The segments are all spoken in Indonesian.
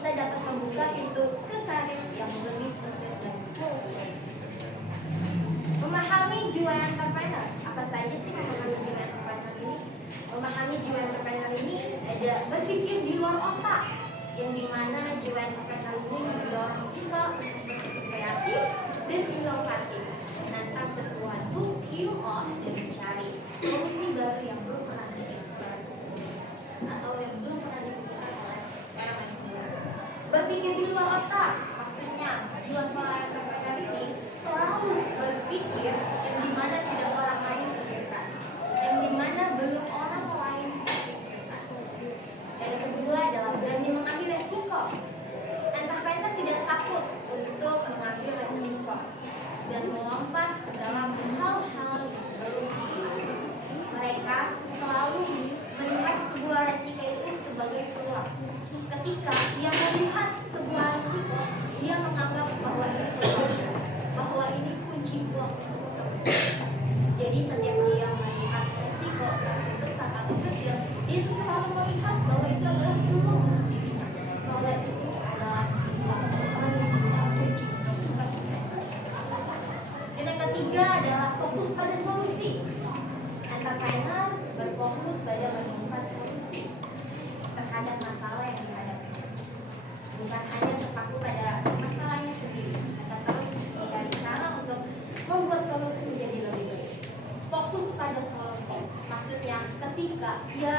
kita dapat membuka pintu ke karir yang lebih sukses dan mulus. Memahami jiwa entrepreneur. Apa saja sih memahami jiwa entrepreneur ini? Memahami jiwa entrepreneur ini ada berpikir di luar otak, yang dimana jiwa entrepreneur ini mendorong kita untuk berpikir kreatif dan inovatif, menantang sesuatu, QO, dan mencari solusi baru yang belum pernah dieksplorasi sebelumnya atau yang belum pernah dipikirkan oleh orang lain sebelumnya. Berpikir di luar otak, maksudnya jiwa seorang entrepreneur ini selalu berpikir yang dimana tidak orang lain pikirkan, yang dimana belum orang lain pikirkan. Dan yang kedua adalah berani mengambil resiko. Entrepreneur tidak takut untuk mengambil resiko dan melompat dalam hal-hal baru. Mereka selalu melihat sebuah resiko itu sebagai peluang. Ketika ia melihat sebuah resiko, ia menganggap bahwa ini peluang, bahwa ini kunci uang untuk sukses. Jadi setiap dia melihat resiko besar atau kecil, dia itu selalu melihat bahwa itu adalah peluang untuk dirinya, bahwa itu adalah sebuah menuju kunci untuk kesuksesan. Dan yang ketiga adalah fokus pada solusi. Entrepreneur berfokus pada menemukan solusi terhadap masalah yang dihadapi, bukan hanya terpaku pada masalahnya sendiri, akan terus mencari cara untuk membuat solusi menjadi lebih baik. Fokus pada solusi, maksudnya ketika ia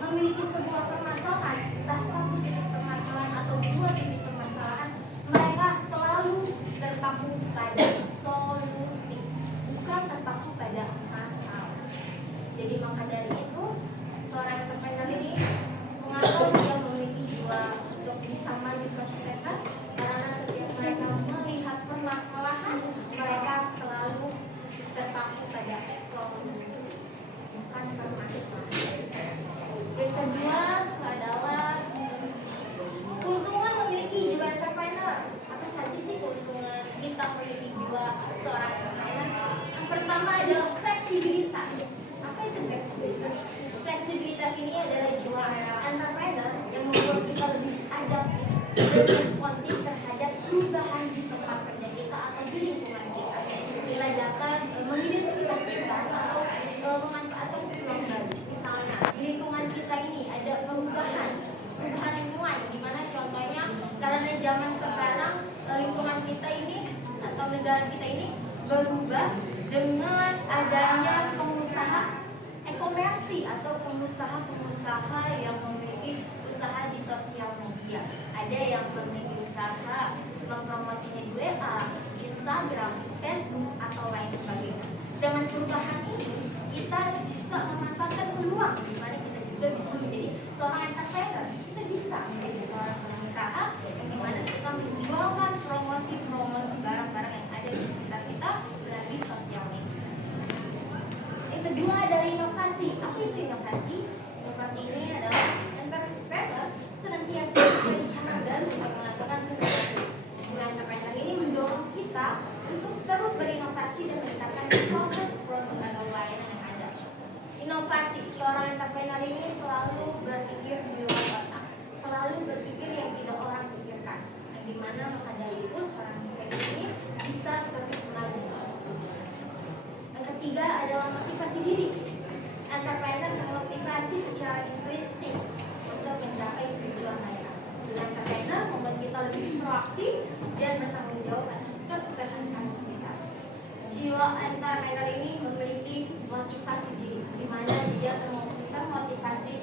memiliki sebuah permasalahan, entah satu titik permasalahan atau dua titik permasalahan, mereka selalu terpaku pada solusi, bukan terpaku pada masalah. Jadi maka dari itu, seorang entrepreneur ini mengaku dia memiliki jiwa untuk bisa maju kesuksesan, karena setiap mereka melihat permasalahan, mereka selalu terpaku pada solusi, bukan permasalahan. Yang kedua adalah keuntungan memiliki jiwa entrepreneur. Apa saja sih keuntungan kita memiliki jiwa seorang entrepreneur? Yang pertama adalah fleksibilitas. Apa itu fleksibilitas? Fleksibilitas ini adalah jiwa entrepreneur yang membuat kita lebih adaptif dan responsif terhadap perubahan di tempat kerja kita atau di lingkungan kita. Kita dapat mengidentifikasikan atau memanfaatkan peluang baru. Misalnya di lingkungan kita ini ada perubahan lingkungan, di mana contohnya karena zaman sekarang lingkungan kita ini atau negara kita ini berubah dengan adanya pengusaha e-komersi atau pengusaha-pengusaha yang memiliki usaha di sosial media. Ada yang memiliki usaha mempromosinya di WA, Instagram, Facebook, atau lain sebagainya. Dengan perubahan ini, kita bisa memanfaatkan peluang di mana kita juga bisa menjadi seorang entrepreneur. Kita bisa menjadi seorang pengusaha yang dimana kita menjualkan promosi-promosi barang-barang yang ada di sekitar kita melalui sosial media. Yang kedua adalah inovasi. Apa itu inovasi? Inovasi ini adalah entrepreneur senantiasa mencari cara baru untuk melakukan sesuatu. Entrepreneur ini mendorong kita untuk terus berinovasi dan meningkatkan proses produk atau layanan yang ada. Inovasi, seorang entrepreneur ini selalu berpikir di luar otak, selalu berpikir yang tidak orang pikirkan. Yang dimana maka dari itu seorang entrepreneur ini bisa terus maju. Yang ketiga adalah motivasi diri. Entrepreneur memotivasi secara intrinsik untuk mencapai tujuan mereka. Entrepreneur membuat kita lebih proaktif dan bertanggung jawab atas kesuksesan kita. Jiwa entrepreneur ini memiliki motivasi diri, di mana dia termotivasi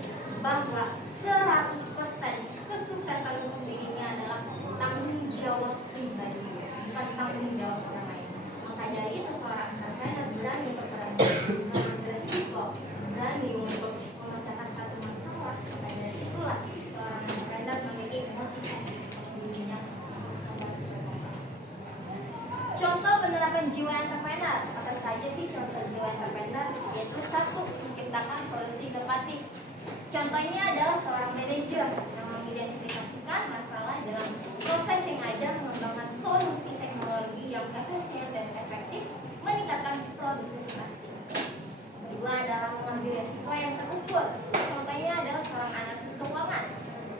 bahwa 100% kesuksesan untuk dirinya adalah tanggung jawab pribadi, bukan tanggung jawab orang lain. Maka dari itu seorang entrepreneur berani untuk beresiko, berani untuk memecahkan satu masalah. Dan dari itulah seorang entrepreneur memiliki motivasi dirinya. Contoh penerapan jiwa entrepreneur. Apa saja sih contoh jiwa entrepreneur? Yaitu satu, menciptakan solusi inovatif. Contohnya adalah seorang manajer yang mengidentifikasikan masalah dalam proses yang ada, mengembangkan solusi teknologi yang efisien dan efektif, meningkatkan produktivitas. Kedua adalah mengambil resiko yang terukur. Contohnya adalah seorang analisis keuangan.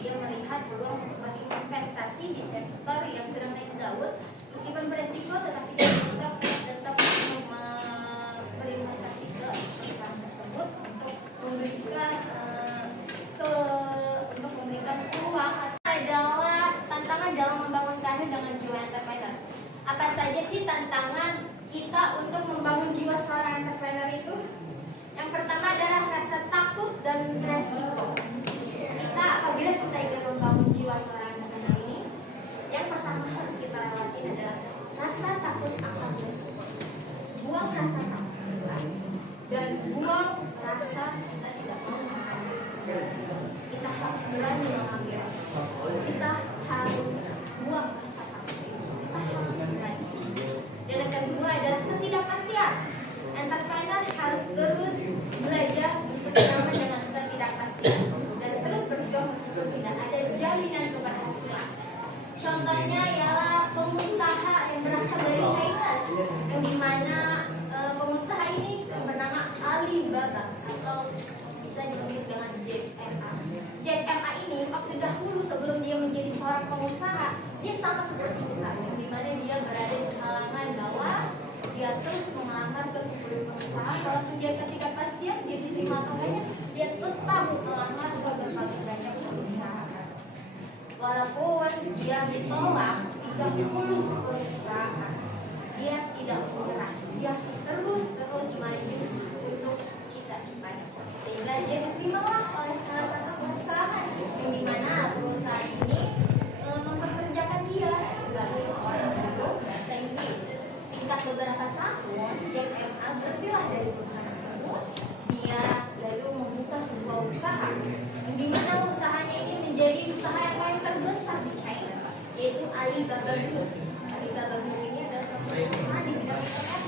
Dia melihat peluang untuk berinvestasi investasi di sektor yang sedang naik daun, meskipun beresiko tetapi dia tetap berinvestasi ke perusahaan tersebut untuk memberikan peluang. Adalah tantangan dalam membangun karir dengan jiwa entrepreneur. Apa saja sih tantangan kita untuk membangun jiwa seorang entrepreneur itu? Yang pertama adalah rasa takut dan resiko. Apabila kita ingin membangun jiwa seorang entrepreneur ini, yang pertama harus kita lewati adalah rasa takut akan resiko. Buang rasa takut dan buang rasa kita tidak mau mengambil resiko. Kita harus berani mengambil resiko. Kita harus buang rasa takut. Kita harus berani. Dan yang kedua adalah ketidakpastian. Entrepreneur harus terus belajar untuk beraman dengan ketidakpastian dan terus berjuang meskipun tidak ada jaminan keberhasilan. Contohnya ialah pengusaha yang berasal dari China, yang dimana pengusaha ini bernama Alibaba atau bisa disebut dengan Jack Ma. Jack Ma ini waktu dahulu sebelum dia menjadi seorang pengusaha, dia sama seperti kita, yang dimana dia berada di kalangan bawah. Dia terus melamar ke 10 pengusaha. Walaupun dia ketidakpastian dia diterima atau enggaknya, dia tetap melamar ke berbagai banyak pengusaha. Walaupun dia ditolak 30 perusahaan, dia tidak menyerah. Dia terus maju untuk cita-citanya. Sehingga dia diterimalah oleh salah satu perusahaan, yang dimana perusahaan ini mempekerjakan dia sebagai seorang guru bahasa Inggris. Singkat beberapa tahun, Jack Ma berhentilah dari perusahaan tersebut. Dia lalu membuka sebuah usaha, yang dimana usahanya ini menjadi usaha yang paling terbesar di China, yaitu Alibaba Group. Alibaba Group ini adalah sebuah usaha di bidang internet